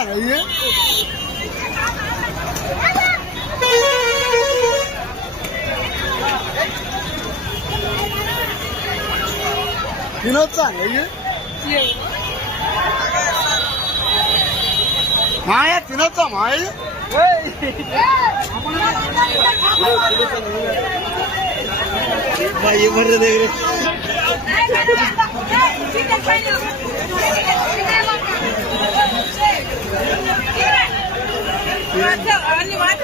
ये विनोदचा ये माया विनोदचा माया ये भर दे रे అన్ని వాటి